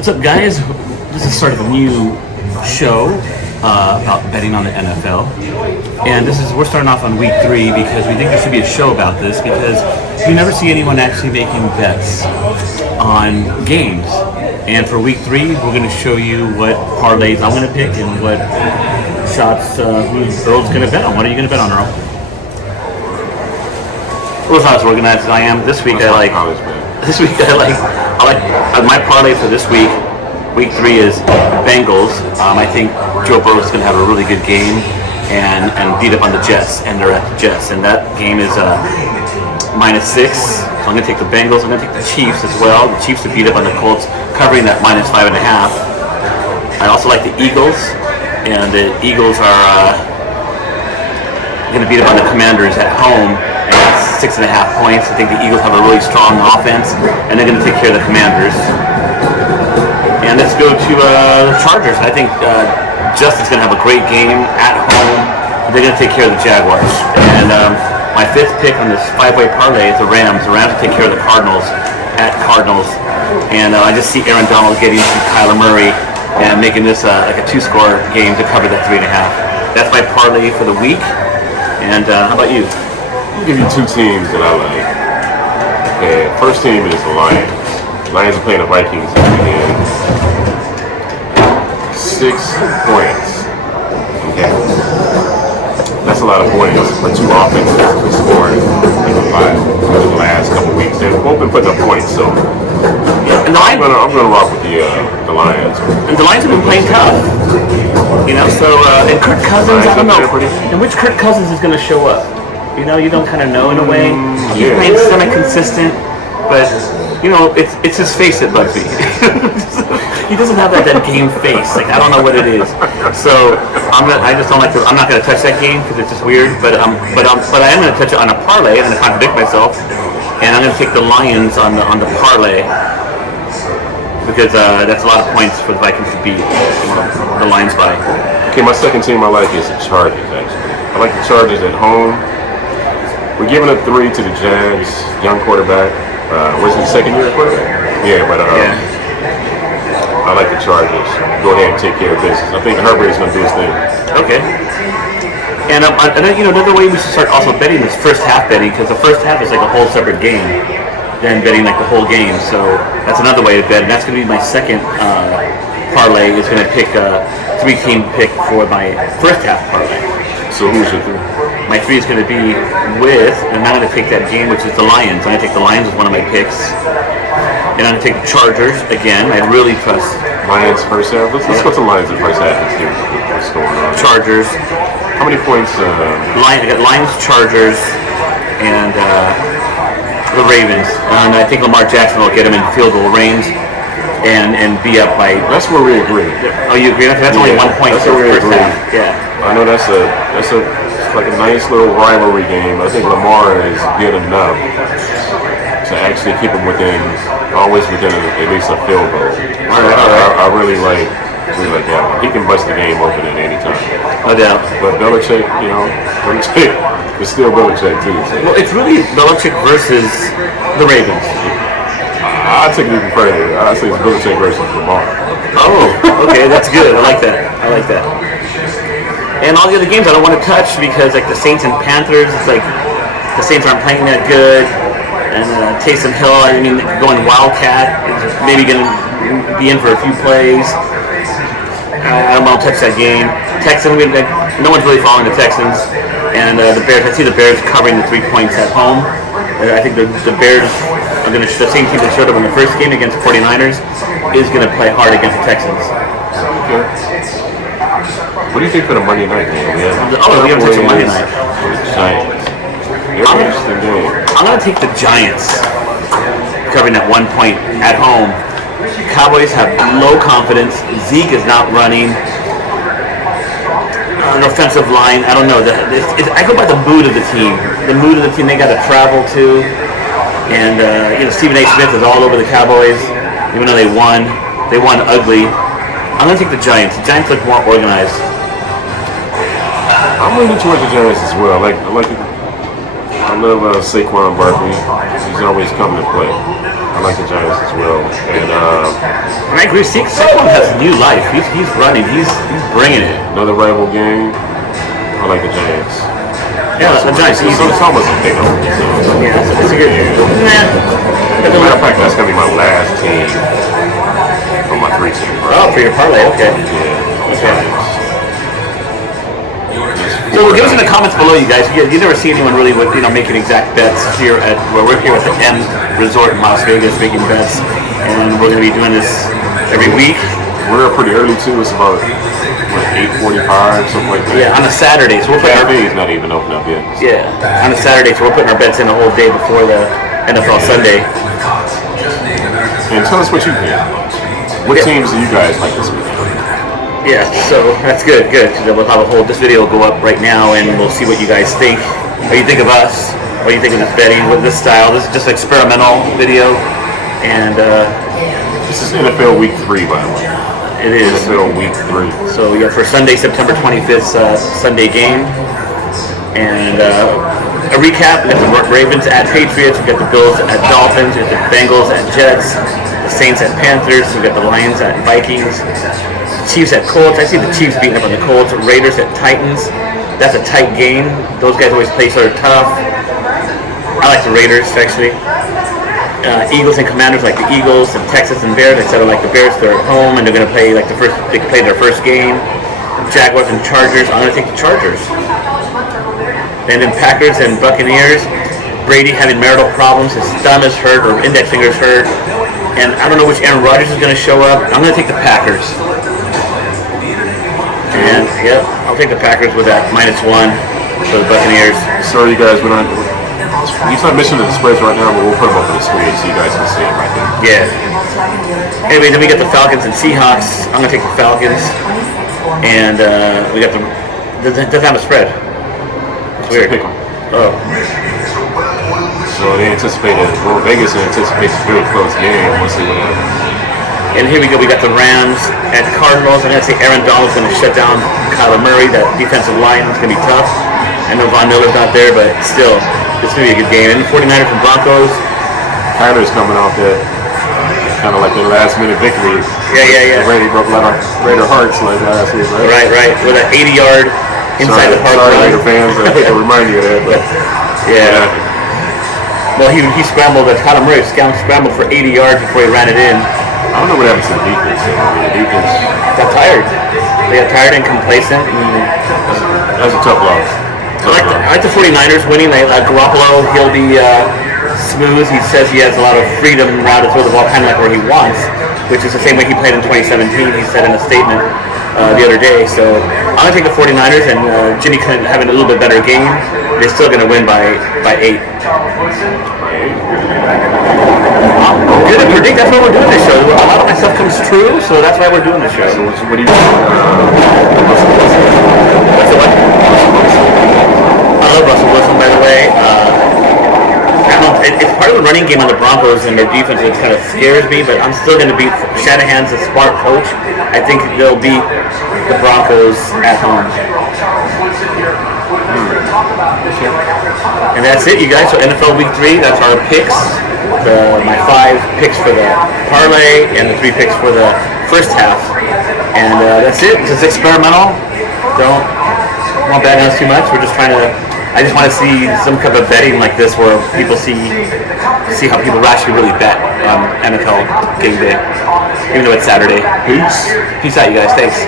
What's up, guys? This is sort of a new show about betting on the NFL, and we're starting off on week 3 because we think there should be a show about this because you never see anyone actually making bets on games. And for week 3, we're going to show you what parlays I'm going to pick and what shots Earl's going to bet on. What are you going to bet on, Earl? Well, not as organized as I am. This week I like my parlay for this week. Week 3 is Bengals. I think Joe Burrow is going to have a really good game and beat up on the Jets, and they're at the Jets, and that game is -6. So I'm going to take the Bengals. I'm going to take the Chiefs as well. The Chiefs to beat up on the Colts, covering that -5.5. I also like the Eagles, and the Eagles are going to beat up on the Commanders at home. 6.5 points. I think the Eagles have a really strong offense, and they're going to take care of the Commanders. And let's go to the Chargers. I think Justin's going to have a great game at home. They're going to take care of the Jaguars. And my 5th pick on this 5-way parlay is the Rams. The Rams take care of the Cardinals at Cardinals. And I just see Aaron Donald getting to Kyler Murray and making this like a 2-score game to cover that 3.5. That's my parlay for the week. And how about you? I'll give you 2 teams that I like. Okay, first team is the Lions. The Lions are playing the Vikings this weekend. 6 points. Okay. That's a lot of points for 2 offenses to score in the last couple weeks. They've both been putting up points, so and I'm gonna rock with the Lions. And the Lions have been playing tough. You know, so and Kirk Cousins, I don't know. And which Kirk Cousins is gonna show up? You know, you don't kind of know in a way. He's playing semi-consistent, but you know, it's his face that bugs me. He doesn't have that game face. Like I don't know what it is. So I just don't like to. I'm not gonna touch that game because it's just weird. But I am gonna touch it on a parlay. I'm gonna contradict myself, and I'm gonna take the Lions on the parlay because that's a lot of points for the Vikings to beat the Lions by. Okay, my second team I like is the Chargers. Actually, I like the Chargers at home. We're giving up 3 to the Jags, young quarterback. Was it second-year quarterback? Yeah, but I like the Chargers. Go ahead and take care of business. I think Herbert is going to do his thing. Okay. And you know, another way we should start also betting is first half betting, because the first half is like a whole separate game than betting like the whole game. So that's another way to bet, and that's going to be my second parlay. Is going to pick a 3-team pick for my first half parlay. So who's your 3? My 3 is going to be with, and I'm going to take that game, which is the Lions. I'm going to take the Lions as one of my picks. And I'm going to take the Chargers again. I really trust Lions first half. Let's go to Lions in first half and see what's going on. Chargers. How many points? I got Lions, Chargers, and the Ravens. And I think Lamar Jackson will get them in field goal range and be up by. That's where we agree. Oh, you agree? That's only 1 point for the first half. Yeah. I know that's like a nice little rivalry game. I think Lamar is good enough to actually keep him always within at least a field goal. I really like that one. He can bust the game open at any time. No doubt. But Belichick, Belichick is still Belichick too. So. Well, it's really Belichick versus the Ravens. I take it even further. I say it's Belichick versus Lamar. Oh, okay, that's good. I like that. And all the other games I don't want to touch because like the Saints and Panthers, it's like the Saints aren't playing that good. And Taysom Hill, I mean, going Wildcat, is maybe going to be in for a few plays. I don't want to touch that game. Texans, no one's really following the Texans. And the Bears, I see the Bears covering the 3 points at home. I think the Bears are going to, the same team that showed up in the first game against the 49ers is going to play hard against the Texans. Okay. What do you think for the Monday night game? We haven't touched Monday night. Giants. Interesting game. I'm going to take the Giants covering that 1 point at home. Cowboys have low confidence. Zeke is not running. An offensive line, I don't know. I go by the mood of the team. The mood of the team they got to travel to. And, Stephen A. Smith is all over the Cowboys, even though they won. They won ugly. I'm going to take the Giants. The Giants look more organized. I'm leaning towards the Giants as well. I love Saquon Barkley. He's always coming to play. I like the Giants as well. And I agree. Saquon has new life. He's running. He's bringing it. another rival game. I like the Giants. Yeah, the Giants. It's almost a pick up. Yeah, it's a good. As a matter of fact, that's gonna be my last team for my 3-team. Oh, for your parlay, okay. Yeah. Okay. So give us in the comments below, you guys. You never see anyone really with making exact bets here at we're here at the M Resort in Las Vegas making bets, and we're going to be doing this every week. We're up pretty early too. It's about 8:45, something like that. Yeah, on a Saturday. So we're putting Saturday is not even open up yet. Yeah, on a Saturday, so we're putting our bets in a whole day before the NFL Sunday. And tell us what you think. What teams do you guys like this week? Yeah, so that's good. We'll have this video will go up right now, and we'll see what you guys think. What you think of us? What do you think of this betting with this style? This is just an experimental video, and this is NFL Week 3, by the way. it is. NFL Week 3. So we got for Sunday, September 25th, Sunday game, and a recap. We got the Ravens at Patriots. We got the Bills at Dolphins. We got the Bengals at Jets. The Saints at Panthers. We got the Lions at Vikings. Chiefs at Colts. I see the Chiefs beating up on the Colts. Raiders at Titans. That's a tight game. Those guys always play sort of tough. I like the Raiders actually. Eagles and Commanders like the Eagles, and Texas and Bears. I said I like the Bears. They're at home and they're going to play like they can play their first game. Jaguars and Chargers. I'm going to take the Chargers. And then Packers and Buccaneers. Brady having marital problems. His thumb is hurt or index finger is hurt. And I don't know which Aaron Rodgers is going to show up. I'm going to take the Packers. And yep, I'll take the Packers with that -1 for the Buccaneers. Sorry, you guys, he's not mentioning the spreads right now, but we'll put them up on the screen so you guys can see it right there. Yeah. Anyway, then we got the Falcons and Seahawks. I'm gonna take the Falcons, and we got the doesn't have a spread. It's weird. Oh. So they anticipated. Well, Vegas anticipates a very close game. We'll see what happens. And here we go. We got the Rams at Cardinals. I'm going to say Aaron Donald's going to shut down Kyler Murray. That defensive line is going to be tough. I know Von Miller's not there, but still, this is going to be a good game. And the 49ers and Broncos. Kyler's coming off that kind of like their last-minute victory. Yeah. Brady broke a lot of Raider hearts like last week, right? Right. With an 80-yard inside the park run. Raider fans, I remind you of that. But yeah. Well, he scrambled. Kyler Murray scrambled for 80 yards before he ran it in. I don't know what happened to the defense. The defense got tired. They got tired and complacent. That's a tough loss. I like the 49ers winning. Garoppolo, he'll be smooth. He says he has a lot of freedom now to throw the ball kind of like where he wants, which is the same way he played in 2017. He said in a statement the other day. So I'm going to take the 49ers, and Jimmy Clinton having a little bit better game. They're still going to win by 8. Good to predict. That's why we're doing this show. A lot of my stuff comes true, so that's why we're doing this show. So what do you think? What's the what? I love Russell Wilson, by the way. It's part of the running game on the Broncos and their defense, which kind of scares me, but I'm still going to beat Shanahan's a smart coach. I think they'll beat the Broncos at home. And that's it, you guys. So NFL Week 3, that's our picks. My 5 picks for the parlay and the 3 picks for the first half. And that's it. It's experimental. Don't bet on us too much. We're just trying to. I just want to see some kind of betting like this where people see how people actually really bet NFL game day, even though it's Saturday. Peace out, you guys. Thanks.